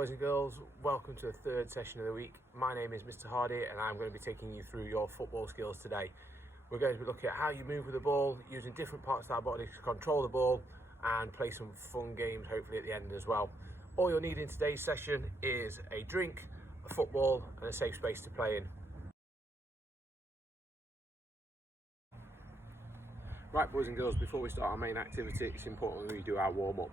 boys and girls, welcome to the third session of the week. My name is Mr. Hardy and I'm going to be taking you through your football skills today. We're going to be looking at how you move with the ball, using different parts of our body to control the ball and play some fun games hopefully at the end as well. All you'll need in today's session is a drink, a football and a safe space to play in. Right boys and girls, before we start our main activity, it's important that we do our warm-up.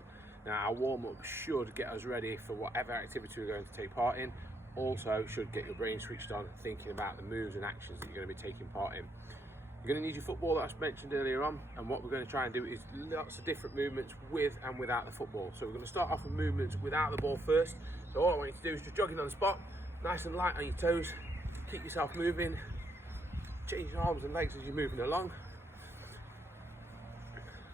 Now our warm-up should get us ready for whatever activity we're going to take part in. Also should get your brain switched on thinking about the moves and actions that you're going to be taking part in. You're going to need your football that I mentioned earlier on, and what we're going to try and do is lots of different movements with and without the football. So we're going to start off with movements without the ball first. So all I want you to do is just jogging on the spot, nice and light on your toes, keep yourself moving, change your arms and legs as you're moving along.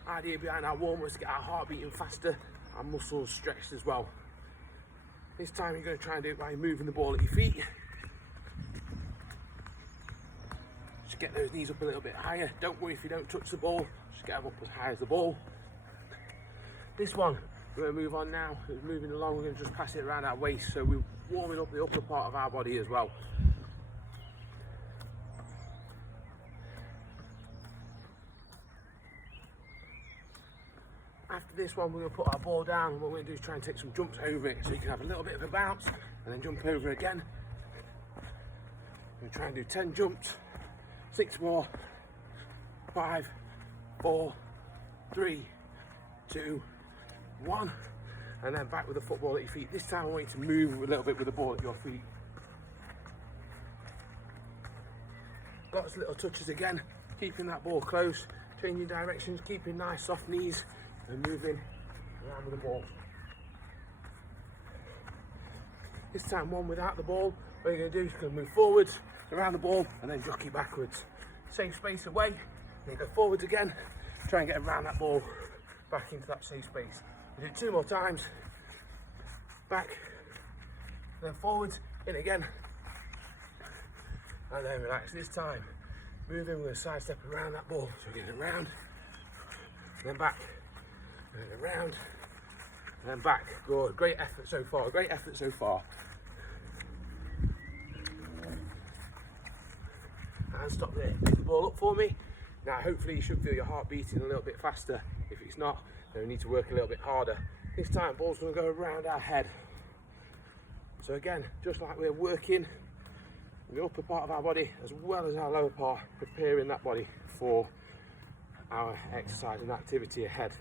Idea behind our warm-up is to get our heart beating faster, our muscles stretched as well. This time you're going to try and do it by moving the ball at your feet. Just get those knees up a little bit higher. Don't worry if you don't touch the ball, just get them up as high as the ball. This one, we're going to move on now. Moving along, we're going to just pass it around our waist, so we're warming up the upper part of our body as well. After this one, we're going to put our ball down, and what we're going to do is try and take some jumps over it, so you can have a little bit of a bounce, and then jump over again. We're going to try and do 10 jumps, 6 more, 5, 4, 3, 2, 1, and then back with the football at your feet. This time I want you to move a little bit with the ball at your feet. Lots of little touches again, keeping that ball close, changing directions, keeping nice soft knees, and moving around with the ball. This time one without the ball, what you're going to do is you're going to move forwards, around the ball, and then jockey backwards. Safe space away, and then go forwards again, try and get around that ball, back into that safe space. We do 2 more times, back, then forwards, in again, and then relax. This time, moving, we're going to sidestep around that ball, so we're getting around, and then back, and then around, and then back. Good, great effort so far, great effort so far. And stop there, pick the ball up for me. Now hopefully you should feel your heart beating a little bit faster. If it's not, then we need to work a little bit harder. This time ball's going to go around our head. So again, just like we're working the upper part of our body as well as our lower part, preparing that body for our exercise and activity ahead.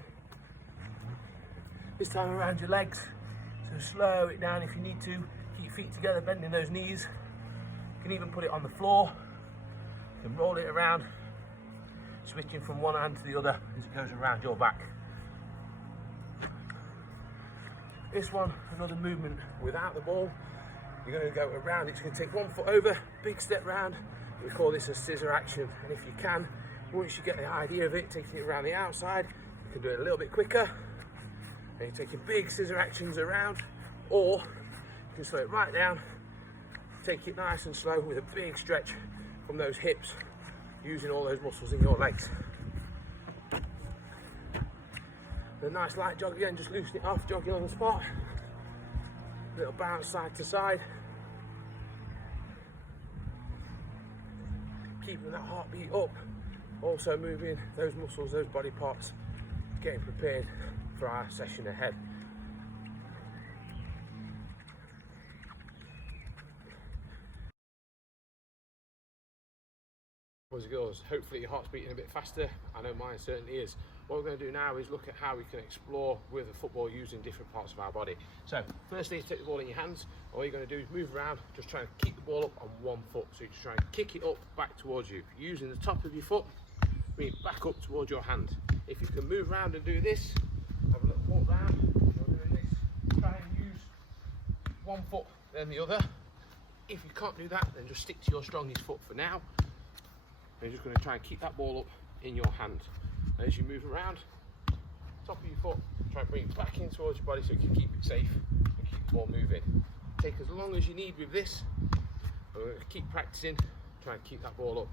This time around your legs, so slow it down if you need to. Keep your feet together, bending those knees. You can even put it on the floor. You can roll it around, switching from one hand to the other as it goes around your back. This one, another movement without the ball. You're going to go around, it's going to take 1 foot over, big step round. We call this a scissor action, and if you can, once you get the idea of it, taking it around the outside, you can do it a little bit quicker. And you're taking big scissor actions around, or you can slow it right down, take it nice and slow with a big stretch from those hips, using all those muscles in your legs. A nice light jog again, just loosen it off, jogging on the spot. Little bounce side to side. Keeping that heartbeat up, also moving those muscles, those body parts, getting prepared for our session ahead. Boys and girls, hopefully your heart's beating a bit faster. I know mine certainly is. What we're going to do now is look at how we can explore with the football using different parts of our body. So firstly, take the ball in your hands. All you're going to do is move around, just try and keep the ball up on 1 foot. So you just try and kick it up back towards you. Using the top of your foot, bring it back up towards your hand. If you can move around and do this, have a little walk round. You're doing this, try and use 1 foot then the other. If you can't do that, then just stick to your strongest foot for now. And you're just going to try and keep that ball up in your hand. And as you move around, top of your foot, try and bring it back in towards your body so you can keep it safe and keep the ball moving. Take as long as you need with this. We're going to keep practicing, try and keep that ball up.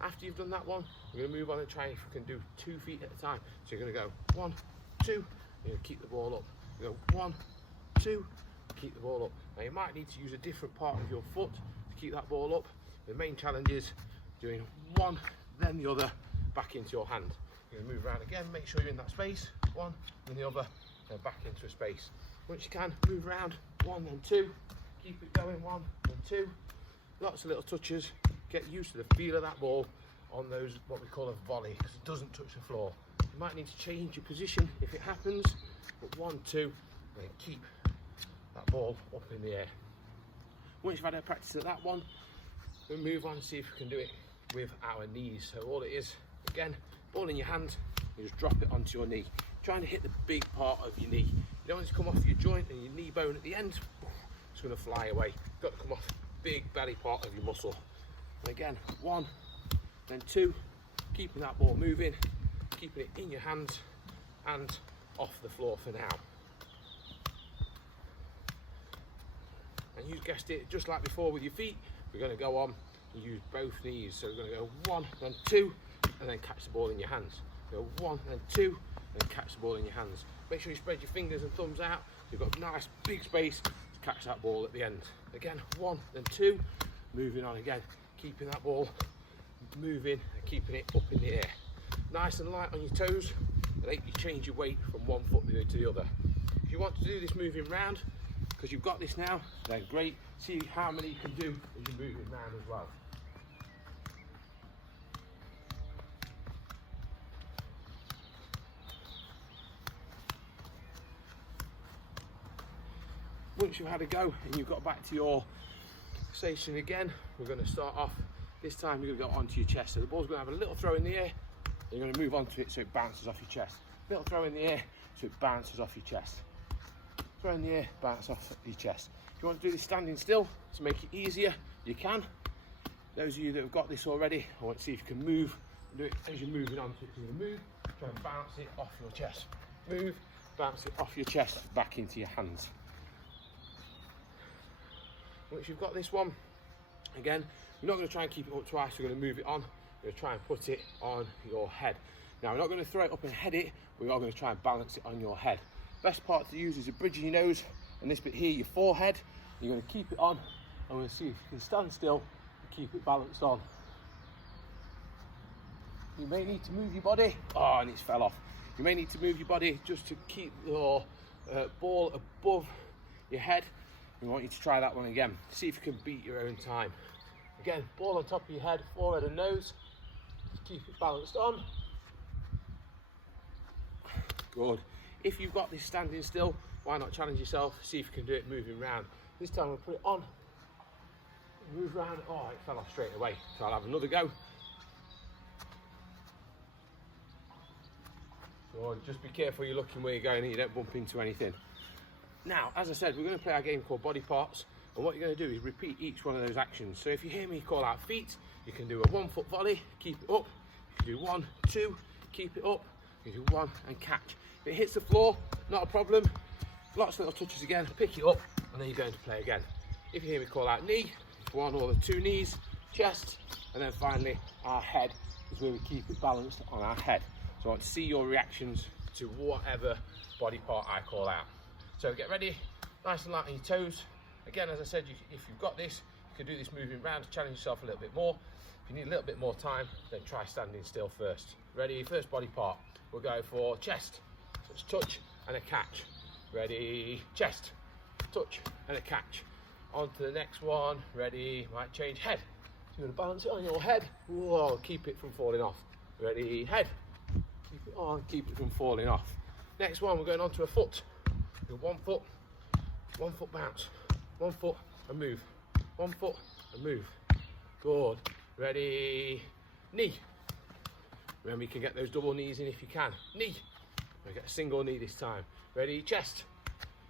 After you've done that one, we're going to move on and try if we can do 2 feet at a time. So you're going to go 1, 2, you're going to keep the ball up. You go 1, 2, keep the ball up. Now you might need to use a different part of your foot to keep that ball up. The main challenge is doing one, then the other, back into your hand. You're going to move around again, make sure you're in that space, one, then the other, then back into a space. Once you can, move around, 1, then 2, keep it going, 1, then 2. Lots of little touches, get used to the feel of that ball on those, what we call a volley, because it doesn't touch the floor. You might need to change your position if it happens, but 1, 2, then keep that ball up in the air. Once you've had a practice at that one, we'll move on and see if we can do it with our knees. So all it is, again, ball in your hand, you just drop it onto your knee. Trying to hit the big part of your knee. You don't want it to come off your joint and your knee bone at the end, it's going to fly away. You've got to come off the big belly part of your muscle. And again, 1, then 2, keeping that ball moving, keeping it in your hands and off the floor for now. And you guessed it, just like before with your feet, we're going to go on and use both knees. So we're going to go 1, then 2, and then catch the ball in your hands. Go 1, then 2, and catch the ball in your hands. Make sure you spread your fingers and thumbs out. You've got nice big space to catch that ball at the end. Again, 1, then 2, moving on again, keeping that ball moving and keeping it up in the air. Nice and light on your toes, and you change your weight from one foot to the other. If you want to do this moving round, because you've got this now, then great. See how many you can do as you're moving round as well. Once you've had a go and you've got back to your station again, we're going to start off. This time you're going to go onto your chest. So the ball's going to have a little throw in the air. You're going to move onto it so it bounces off your chest. Little throw in the air so it bounces off your chest. Throw in the air, bounce off your chest. If you want to do this standing still to make it easier, you can. Those of you that have got this already, I want to see if you can move. Do it as you're moving onto it. So you're going to move, try and bounce it off your chest. Move, bounce it off your chest, back into your hands. Once you've got this one, again, you're not going to try and keep it up twice, you're going to move it on. You're going to try and put it on your head. Now, we're not going to throw it up and head it, we are going to try and balance it on your head. Best part to use is the bridge of your nose, and this bit here, your forehead. You're going to keep it on, and we'll see if you can stand still and keep it balanced on. You may need to move your body. Oh, and it's fell off. You may need to move your body just to keep your ball above your head. We want you to try that one again. See if you can beat your own time. Again, ball on top of your head, forehead and nose. Keep it balanced on. Good. If you've got this standing still, why not challenge yourself? See if you can do it moving round. This time we'll put it on. Move round. Oh, it fell off straight away. So I'll have another go. Good. Just be careful you're looking where you're going and you don't bump into anything. Now, as I said, we're going to play our game called Body Parts, and what you're going to do is repeat each one of those actions. So if you hear me call out feet, you can do a 1 foot volley, keep it up. You do 1, 2, keep it up. You do 1 and catch. If it hits the floor, not a problem. Lots of little touches again, pick it up, and then you're going to play again. If you hear me call out knee, 1 or the 2 knees, chest, and then finally our head is where we keep it balanced on our head. So I want to see your reactions to whatever body part I call out. So get ready, nice and light on your toes. Again, as I said, if you've got this, you can do this moving around to challenge yourself a little bit more. If you need a little bit more time, then try standing still first. Ready, first body part. We'll go for chest, so it's touch and a catch. Ready, chest, touch and a catch. On to the next one, ready, might change head. So you're gonna balance it on your head. Whoa, keep it from falling off. Ready, head, keep it on, keep it from falling off. Next one, we're going on to a foot. Do 1 foot, 1 foot bounce, 1 foot and move, 1 foot and move. Good. Ready, knee. Remember, you can get those double knees in if you can. Knee. We'll get a single knee this time. Ready, chest.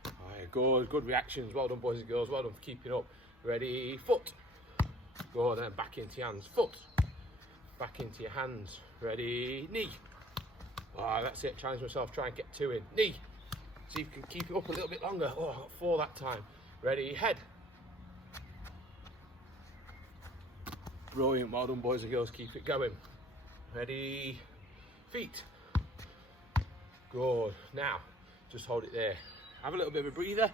Right, good reactions. Well done, boys and girls. Well done for keeping up. Ready, foot. Good, then back into your hands. Foot. Back into your hands. Ready, knee. Ah, that's it. Challenge myself. Try and get 2 in. Knee. See if you can keep it up a little bit longer. Oh, I got 4 that time. Ready, head. Brilliant. Well done, boys and girls. Keep it going. Ready, feet. Good. Now, just hold it there. have a little bit of a breather.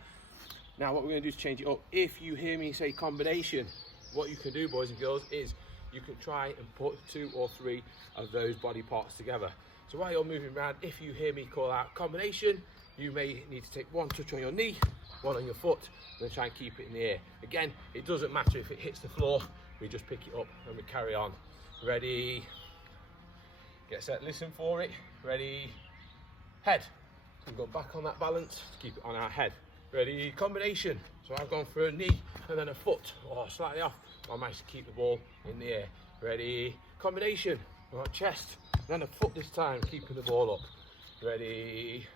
Now what we're going to do is change it up. If you hear me say combination, what you can do, boys and girls, is you can try and put 2 or 3 of those body parts together. So while you're moving around, if you hear me call out combination, you may need to take 1 touch on your knee, 1 on your foot, and then try and keep it in the air. Again, it doesn't matter if it hits the floor, we just pick it up and we carry on. Ready, get set, listen for it. Ready, head. We've got back on that balance, keep it on our head. Ready, combination. So I've gone for a knee and then a foot, or slightly off. I managed to keep the ball in the air. Ready, combination. We've got chest, then a foot this time, keeping the ball up. Ready,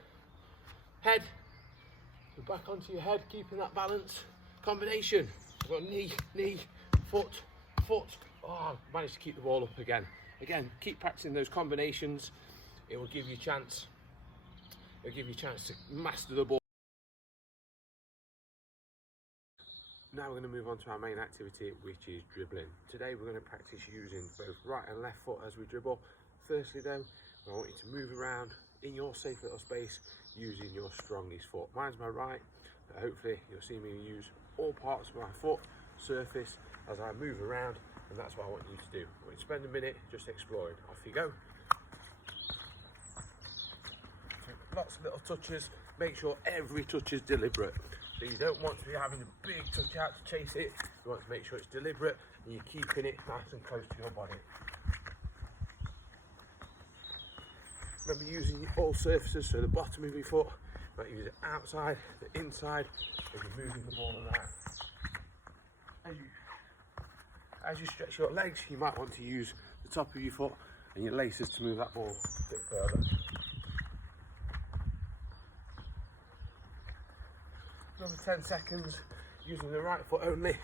head. Go back onto your head, keeping that balance. Combination. We've got knee, knee, foot, foot. Oh, managed to keep the ball up again. Again, keep practicing those combinations. It will give you a chance. It'll give you a chance to master the ball. Now we're going to move on to our main activity, which is dribbling. Today we're going to practice using both right and left foot as we dribble. Firstly though, I want you to move around in your safe little space using your strongest foot. Mine's my right, but hopefully you'll see me use all parts of my foot surface as I move around, and that's what I want you to do. I want you to spend a minute just exploring. Off you go. Lots of little touches. Make sure every touch is deliberate. So you don't want to be having a big touch out to chase it. You want to make sure it's deliberate and you're keeping it nice and close to your body. Remember using all surfaces, so the bottom of your foot, you might use it outside, the inside, as you're moving the ball around. As you stretch your legs, you might want to use the top of your foot and your laces to move that ball a bit further. Another 10 seconds using the right foot only.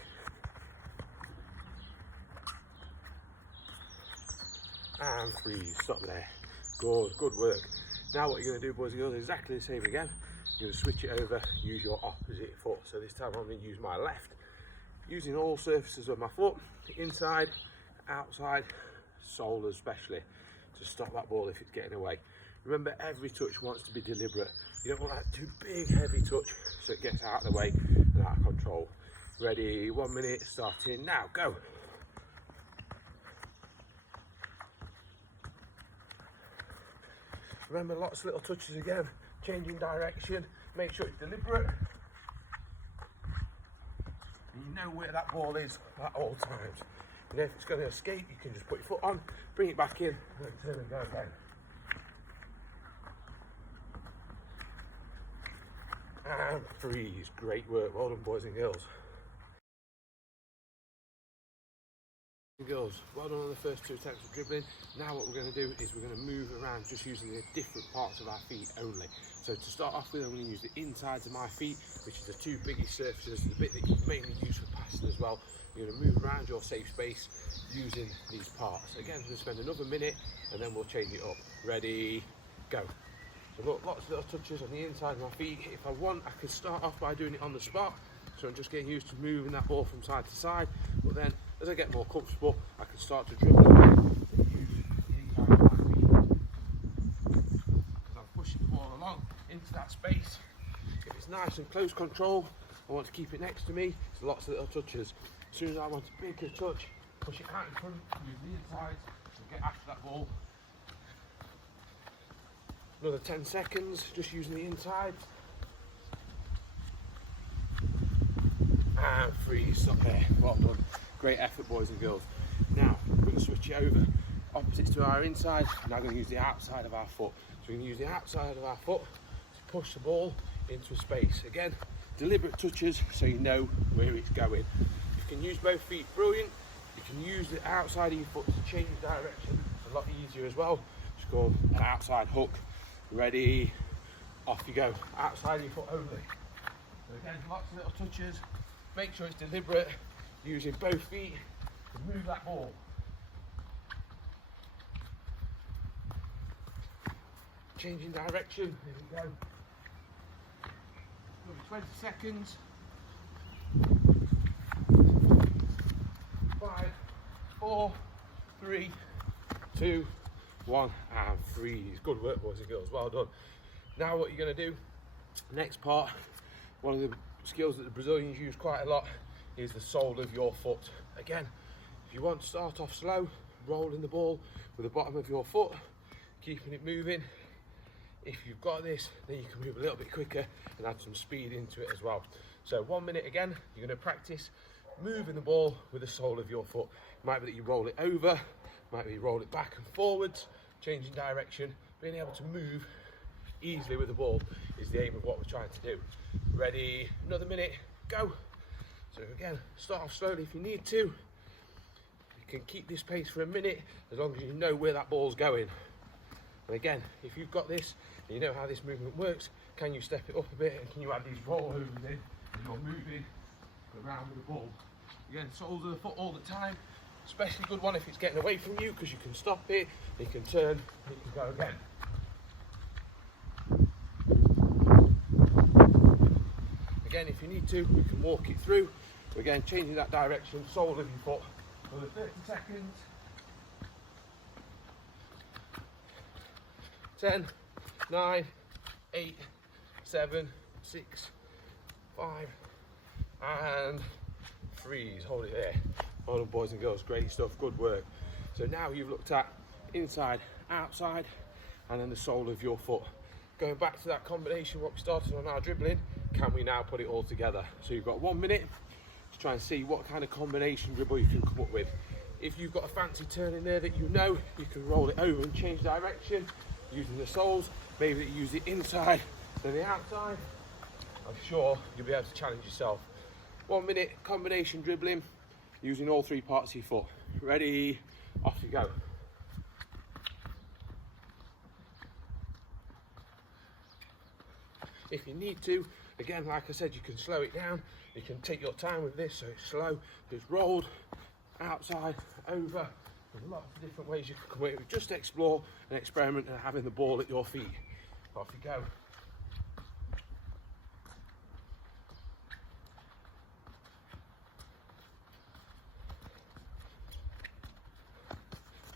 And freeze, stop there. Good work. Now what you're going to do, boys and girls, is exactly the same again. You're going to switch it over, use your opposite foot. So this time I'm going to use my left, using all surfaces of my foot, inside, outside, sole especially, to stop that ball if it's getting away. Remember, every touch wants to be deliberate. You don't want that too big, heavy touch, so it gets out of the way and out of control. Ready, 1 minute, starting now, go. Remember, lots of little touches again, changing direction, make sure it's deliberate. And you know where that ball is at all times. And if it's going to escape, you can just put your foot on, bring it back in, and then turn and go again. And freeze. Great work. Well done, boys and girls. Girls, well done on the first 2 attempts of dribbling. Now what we're going to do is we're going to move around just using the different parts of our feet only. So to start off with, I'm going to use the insides of my feet, which is the 2 biggest surfaces, the bit that you mainly use for passing as well. You're going to move around your safe space using these parts. Again, we're going to spend another minute and then we'll change it up. Ready, go. So look, lots of little touches on the inside of my feet. If I want, I could start off by doing it on the spot. So I'm just getting used to moving that ball from side to side. But then, as I get more comfortable, I can start to dribble away and use the inside of my feet. Because I'm pushing the ball along into that space. If it's nice and close control, I want to keep it next to me. So lots of little touches. As soon as I want a bigger touch, push it out in front, use the inside, and get after that ball. Another 10 seconds, just using the inside. And freeze, stop there. Well done. Great effort, boys and girls. Now, we're going to switch it over. Opposites to our inside, now we're going to use the outside of our foot. So we're going to use the outside of our foot to push the ball into a space. Again, deliberate touches so you know where it's going. You can use both feet, brilliant. You can use the outside of your foot to change direction. It's a lot easier as well. Just go an outside hook. Ready, off you go. Outside of your foot only. So again, lots of little touches. Make sure it's deliberate, using both feet to move that ball. Changing direction, here we go. Another 20 seconds. 5, 4, 3, 2, 1, and freeze. Good work, boys and girls, well done. Now what you're going to do Next part, one of the skills that the Brazilians use quite a lot is the sole of your foot. Again, if you want to start off slow, rolling the ball with the bottom of your foot, keeping it moving. If you've got this, then you can move a little bit quicker and add some speed into it as well. So 1 minute again, you're going to practice moving the ball with the sole of your foot. It might be that you roll it over, might be you roll it back and forwards, changing direction. Being able to move easily with the ball is the aim of what we're trying to do. Ready, another minute, go. So again, start off slowly if you need to. You can keep this pace for a minute as long as you know where that ball's going. And again, if you've got this and you know how this movement works, can you step it up a bit and can you add these rollovers in as you're moving around with the ball. Again, soles of the foot all the time, especially good one if it's getting away from you, because you can stop it, you can turn, you can go again. Again, if you need to, we can walk it through. Again, changing that direction, sole of your foot for the 30 seconds. 10, 9, 8, 7, 6, 5, and freeze. Hold it there. Well done, boys and girls, great stuff, good work. So now you've looked at inside, outside, and then the sole of your foot. Going back to that combination, what we started on our dribbling, can we now put it all together? So you've got 1 minute to try and see what kind of combination dribble you can come up with. If you've got a fancy turn in there that you know, you can roll it over and change direction using the soles. Maybe that you use the inside than the outside. I'm sure you'll be able to challenge yourself. 1 minute combination dribbling using all three parts of your foot. Ready, off you go. If you need to, again, like I said, you can slow it down. You can take your time with this, so it's slow, it's rolled, outside, over. There's a lot of different ways you can come away with. Just explore and experiment and having the ball at your feet. Off you go.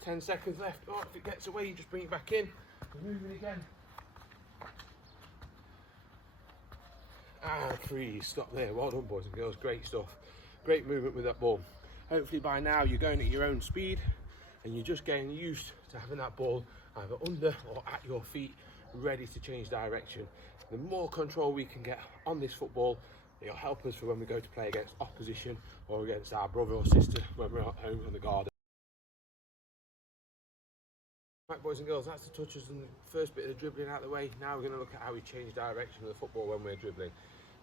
Ten seconds left. Oh, if it gets away, you just bring it back in. We're moving again. And freeze. Stop there. Well done, boys and girls. Great stuff. Great movement with that ball. Hopefully by now you're going at your own speed and you're just getting used to having that ball either under or at your feet, ready to change direction. The more control we can get on this football, it'll help us for when we go to play against opposition or against our brother or sister when we're at home in the garden. Right, boys and girls, that's the touches and the first bit of the dribbling out of the way. Now we're going to look at how we change direction of the football when we're dribbling.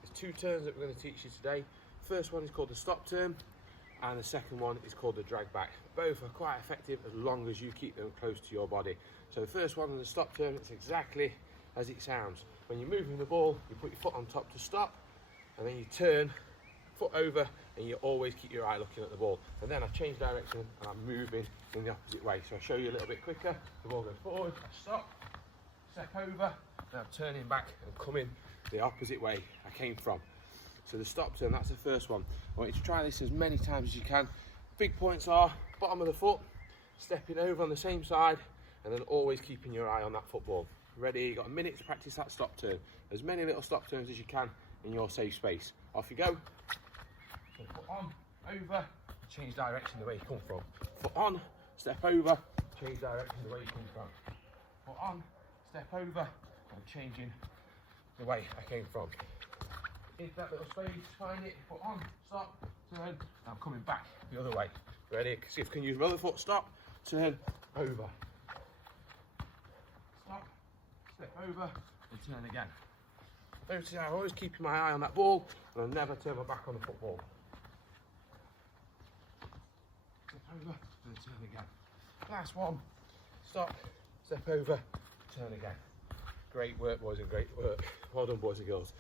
There's two turns that we're going to teach you today. First one is called the stop turn, and the second one is called the drag back. Both are quite effective as long as you keep them close to your body. So the first one, the stop turn, it's exactly as it sounds. When you're moving the ball, you put your foot on top to stop, and then you turn, foot over, and you always keep your eye looking at the ball. And then I change direction and I'm moving in the opposite way. So I'll show you a little bit quicker. The ball goes forward, I stop, step over, then I'm turning back and coming the opposite way I came from. So the stop turn, that's the first one. I want you to try this as many times as you can. Big points are bottom of the foot, stepping over on the same side, and then always keeping your eye on that football. Ready, you've got a minute to practice that stop turn. As many little stop turns as you can in your safe space. Off you go. So foot on, over, change direction the way you come from. Foot on, step over, change direction the way you come from. Foot on, step over, I'm changing the way I came from. Hit that little space, find it, foot on, stop, turn, I'm coming back the other way. Ready? See if you can use my other foot, stop, turn, over. Stop, step over, and turn again. Notice how I'm always keeping my eye on that ball, and I'll never turn my back on the football. Step over, and turn again. Last one, stop, step over, turn again. Great work, boys, and great work. Well done, boys and girls.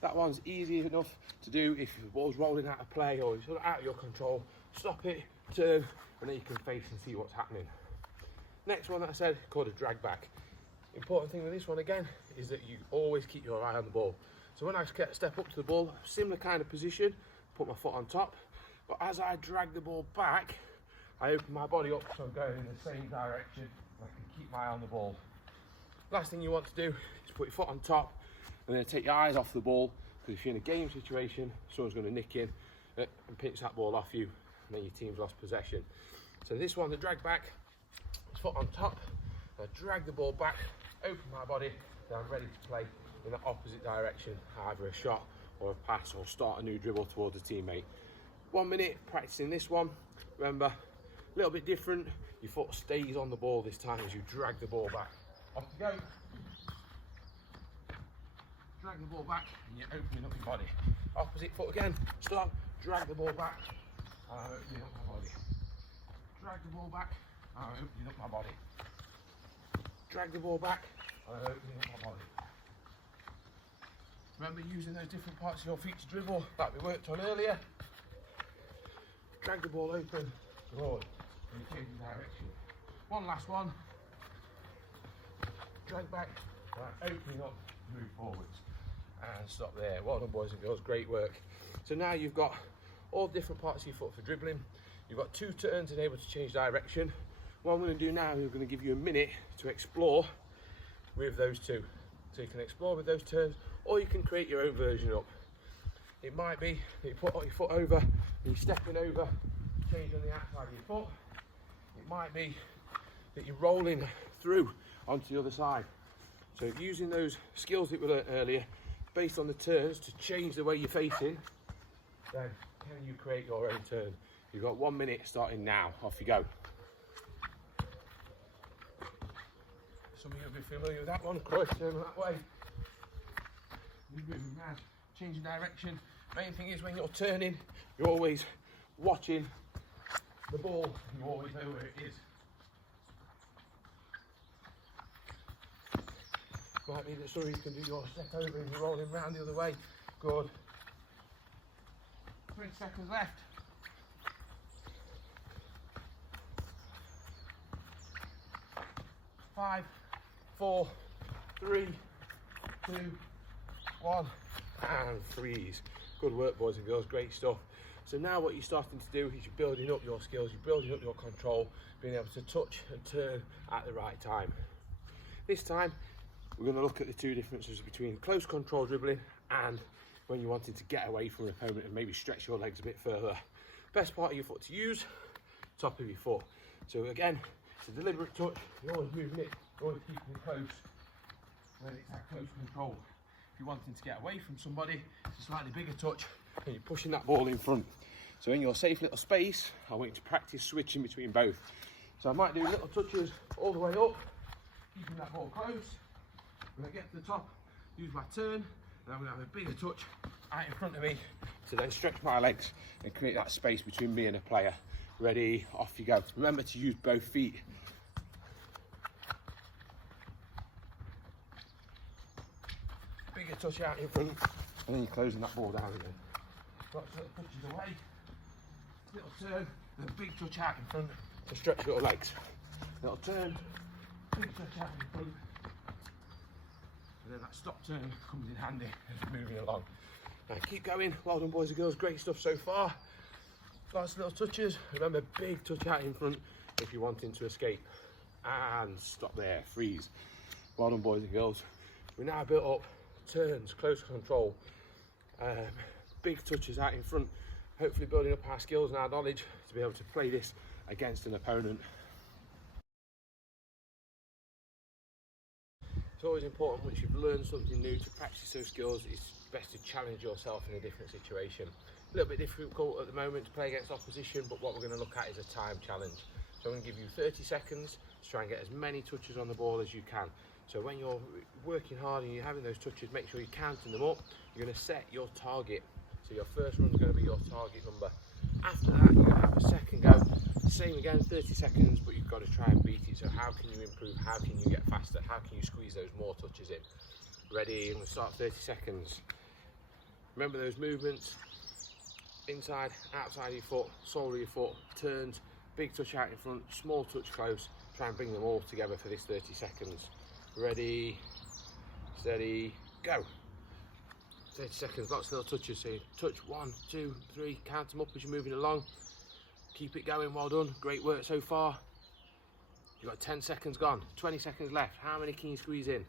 That one's easy enough to do if the ball's rolling out of play or you're out of your control. Stop it, turn, and then you can face and see what's happening. Next one that I said, called a drag back. Important thing with this one again is that you always keep your eye on the ball. So when I step up to the ball, similar kind of position, put my foot on top, but as I drag the ball back, I open my body up so I'm going in the same direction. I can keep my eye on the ball. Last thing you want to do is put your foot on top, and then take your eyes off the ball, because if you're in a game situation, someone's going to nick in and pinch that ball off you, and then your team's lost possession. So this one, the drag back, foot on top, I drag the ball back, open my body, then I'm ready to play in the opposite direction, either a shot or a pass, or start a new dribble towards a teammate. 1 minute practicing this one. Remember, a little bit different, your foot stays on the ball this time as you drag the ball back. Off you go. Drag the ball back and you're opening up your body. Opposite foot again, stop, drag the ball back, and I'm opening up my body. Drag the ball back, and I'm opening up my body. Drag the ball back, and I'm opening up my body. Remember using those different parts of your feet to dribble that we worked on earlier. Drag the ball open, good, and you change the direction. One last one. Drag back, right, opening up, move forwards, and stop there. Well done, boys and girls, great work. So now you've got all different parts of your foot for dribbling. You've got 2 turns and able to change direction. What I'm going to do now is I'm going to give you a minute to explore with those 2. So you can explore with those turns, or you can create your own version up. It might be that you put your foot over, and you're stepping over, change on the outside of your foot. It might be that you're rolling through onto the other side. So using those skills that we learned earlier, based on the turns to change the way you're facing, then can you create your own turn? You've got 1 minute starting now. Off you go. Some of you will be familiar with that one. Cross turn that way. You're moving mad, changing direction. Main thing is when you're turning, you're always watching the ball. You always know where it is. Might be that some of you can do your step over and you're rolling round the other way. Good. 20 seconds left. 5, 4, 3, 2, 1, and freeze. Good work, boys and girls, great stuff. So now what you're starting to do is you're building up your skills, you're building up your control, being able to touch and turn at the right time. This time, we're going to look at the 2 differences between close control dribbling and when you're wanting to get away from an opponent and maybe stretch your legs a bit further. Best part of your foot to use, top of your foot. So again, it's a deliberate touch, you're always moving it, you're always keeping it close, when it's that close control. If you're wanting to get away from somebody, it's a slightly bigger touch and you're pushing that ball in front. So in your safe little space, I want you to practice switching between both. So I might do little touches all the way up, keeping that ball close. When I get to the top, use my turn, and I'm going to have a bigger touch out in front of me to then stretch my legs and create that space between me and a player. Ready, off you go. Remember to use both feet. Bigger touch out in front, and then you're closing that ball down again. Lots of little touches away, little turn, and a big touch out in front to stretch your legs. Little turn, big touch out in front, and then that stop turn comes in handy as you're moving along. Now keep going, well done boys and girls, great stuff so far. Lots of little touches, remember big touch out in front if you're wanting to escape. And stop there, freeze. Well done boys and girls. We're now built up turns, close control, big touches out in front, hopefully building up our skills and our knowledge to be able to play this against an opponent. It's always important once you've learned something new to practice those skills. It's best to challenge yourself in a different situation. A little bit difficult at the moment to play against opposition, but what we're going to look at is a time challenge. So I'm going to give you 30 seconds to try and get as many touches on the ball as you can. So when you're working hard and you're having those touches, make sure you're counting them up. You're going to set your target. So your first run is going to be your target number. After that, you're going to have a second go. Same again, 30 seconds, but you've got to try and beat it. So how can you improve? How can you get faster? How can you squeeze those more touches in? Ready, and we'll start 30 seconds. Remember those movements. Inside, outside of your foot, sole of your foot, turns, big touch out in front, small touch close. Try and bring them all together for this 30 seconds. Ready, steady, go. 30 seconds, lots of little touches. So you touch 1, 2, 3, count them up as you're moving along. Keep it going, well done. Great work so far. You've got 10 seconds gone, 20 seconds left. How many can you squeeze in?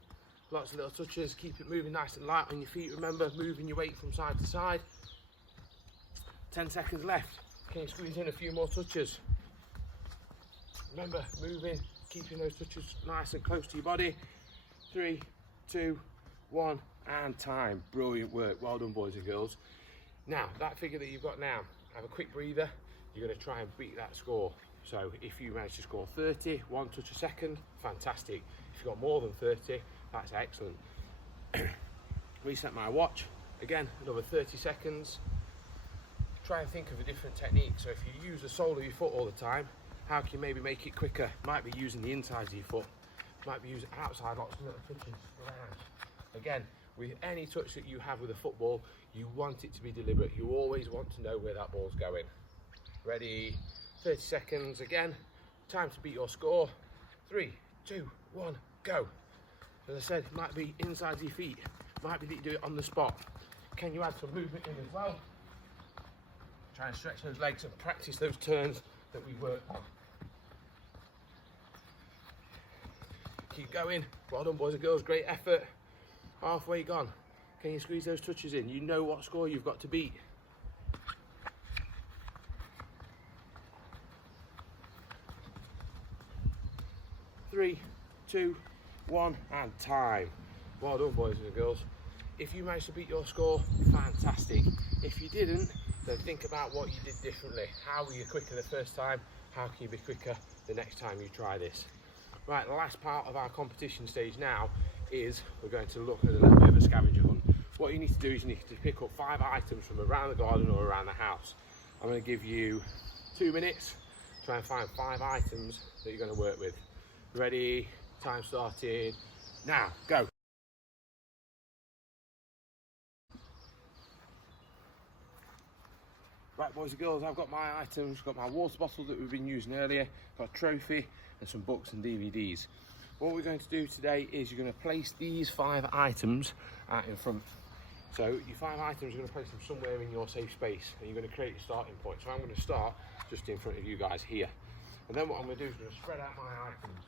Lots of little touches, keep it moving nice and light on your feet. Remember, moving your weight from side to side. 10 seconds left. Can you squeeze in a few more touches? Remember, moving, keeping those touches nice and close to your body. 3, 2, 1, and time. Brilliant work. Well done, boys and girls. Now, that figure that you've got now, have a quick breather. You're going to try and beat that score. So if you manage to score 30, 1 touch a second, fantastic. If you've got more than 30, that's excellent. Reset my watch. Again, another 30 seconds. Try and think of a different technique. So if you use the sole of your foot all the time, how can you maybe make it quicker? Might be using the inside of your foot. Might be using outside, lots of little touches around. Again, with any touch that you have with a football, you want it to be deliberate. You always want to know where that ball's going. Ready? 30 seconds again. Time to beat your score. 3, 2, 1, go. As I said, it might be inside your feet. Might be that you do it on the spot. Can you add some movement in as well? Try and stretch those legs and practice those turns that we worked on. Keep going. Well done, boys and girls. Great effort. Halfway gone. Can you squeeze those touches in? You know what score you've got to beat. Three, 2, 1, and time. Well done, boys and girls. If you managed to beat your score, fantastic. If you didn't, then think about what you did differently. How were you quicker the first time? How can you be quicker the next time you try this? Right, the last part of our competition stage now is we're going to look at a little bit of a scavenger hunt. What you need to do is you need to pick up 5 items from around the garden or around the house. I'm going to give you 2 minutes, try and find 5 items that you're going to work with. Ready, time started, now, go. Right, boys and girls, I've got my items, got my water bottle that we've been using earlier, got a trophy and some books and DVDs. What we're going to do today is you're going to place these 5 items out in front. So your 5 items, you're going to place them somewhere in your safe space and you're going to create your starting point. So I'm going to start just in front of you guys here. And then what I'm going to do is I'm going to spread out my items.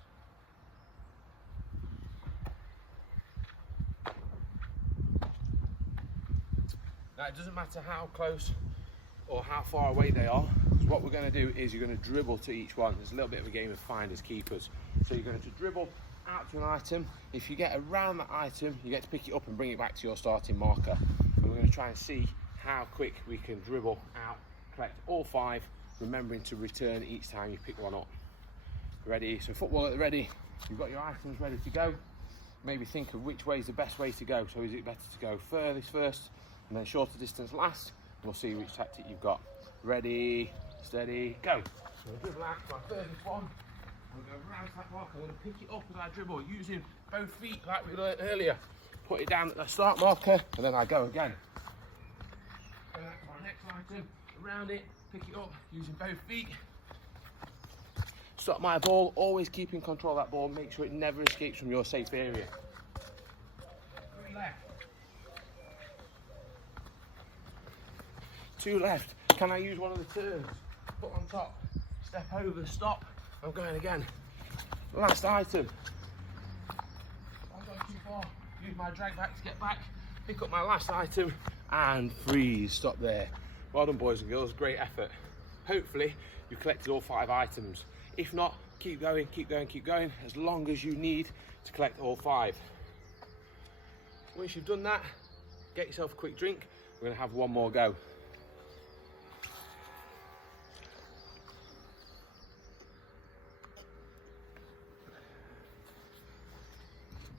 Now it doesn't matter how close or how far away they are, because what we're going to do is you're going to dribble to each one. There's a little bit of a game of finders keepers. So you're going to dribble out to an item. If you get around that item, you get to pick it up and bring it back to your starting marker. And we're going to try and see how quick we can dribble out, collect all 5, remembering to return each time you pick one up. Ready? So football at the ready. You've got your items ready to go. Maybe think of which way is the best way to go. So is it better to go furthest first and then shorter distance last? We'll see which tactic you've got. Ready, steady, go. So we'll dribble out to my furthest one. We'll go round that mark. I'm going to pick it up as I dribble, using both feet like we learned earlier. Put it down at the start marker, and then I go again. Go out to my next item, around it, pick it up, using both feet. Stop my ball, always keep in control of that ball, make sure it never escapes from your safe area. 3 left. 2 left. Can I use one of the turns? Foot on top, step over, stop. I'm going again. Last item. I've gone too far. Use my drag back to get back. Pick up my last item and freeze. Stop there. Well done, boys and girls. Great effort. Hopefully you've collected all 5 items. If not, keep going, keep going, keep going, as long as you need to collect all 5. Once you've done that, get yourself a quick drink. We're going to have one more go.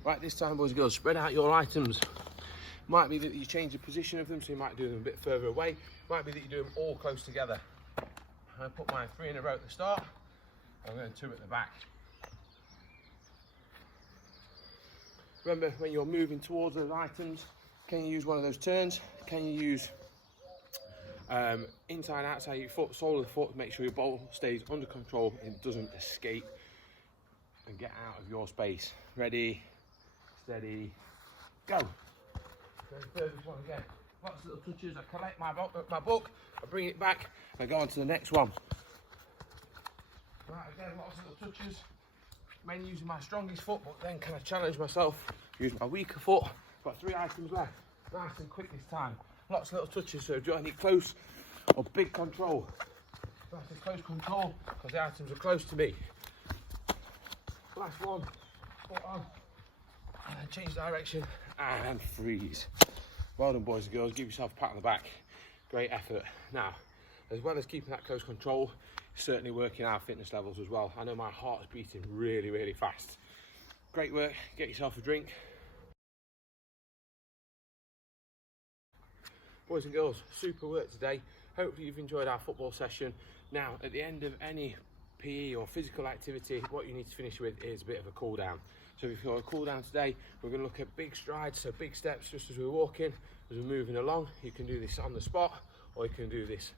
Right, this time, boys and girls, spread out your items. Might be that you change the position of them, so you might do them a bit further away. Might be that you do them all close together. I put mine 3 in a row at the start. I'm going 2 at the back. Remember, when you're moving towards those items, can you use one of those turns? Can you use inside, outside your foot, sole of the foot, make sure your ball stays under control and doesn't escape and get out of your space. Ready, steady, go. Go furthest one again. Lots of little touches. I collect my book, I bring it back, I go on to the next one. Right, again, lots of little touches. Mainly using my strongest foot, but then can I challenge myself use my weaker foot. Got 3 items left. Nice and quick this time. Lots of little touches, so do I need close or big control? Nice and close control, because the items are close to me. Last one, foot on, and then change direction, and freeze. Well done, boys and girls, give yourself a pat on the back. Great effort. Now, as well as keeping that close control, certainly working our fitness levels as well. I know my heart's beating really, really fast. Great work, get yourself a drink. Boys and girls, super work today. Hopefully you've enjoyed our football session. Now, at the end of any PE or physical activity, what you need to finish with is a bit of a cool down. So if you're a cool down today, we're going to look at big strides, so big steps just as we're walking, as we're moving along. You can do this on the spot, or you can do this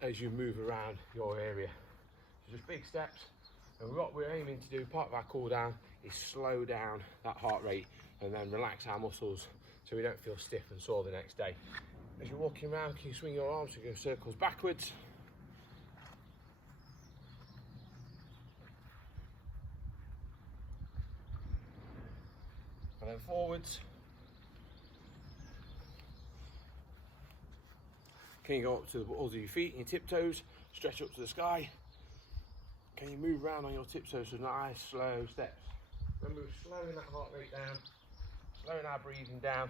as you move around your area. So just big steps. And what we're aiming to do, part of our cool down, is slow down that heart rate and then relax our muscles so we don't feel stiff and sore the next day. As you're walking around, can you swing your arms to go circles backwards? And then forwards. Can you go up to the balls of your feet and your tiptoes, stretch up to the sky? Can you move around on your tiptoes with nice slow steps? Remember, we're slowing that heart rate down, slowing our breathing down.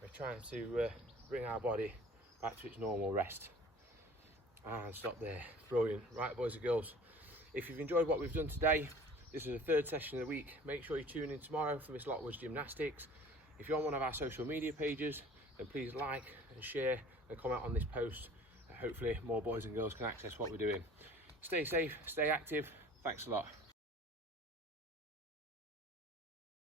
We're trying to bring our body back to its normal rest. And stop there. Brilliant. Right, boys and girls, if you've enjoyed what we've done today, this is the 3rd session of the week. Make sure you tune in tomorrow for Miss Lockwood's gymnastics. If you're on one of our social media pages, then please like and share and comment on this post. Hopefully more boys and girls can access what we're doing. Stay safe, stay active. Thanks a lot.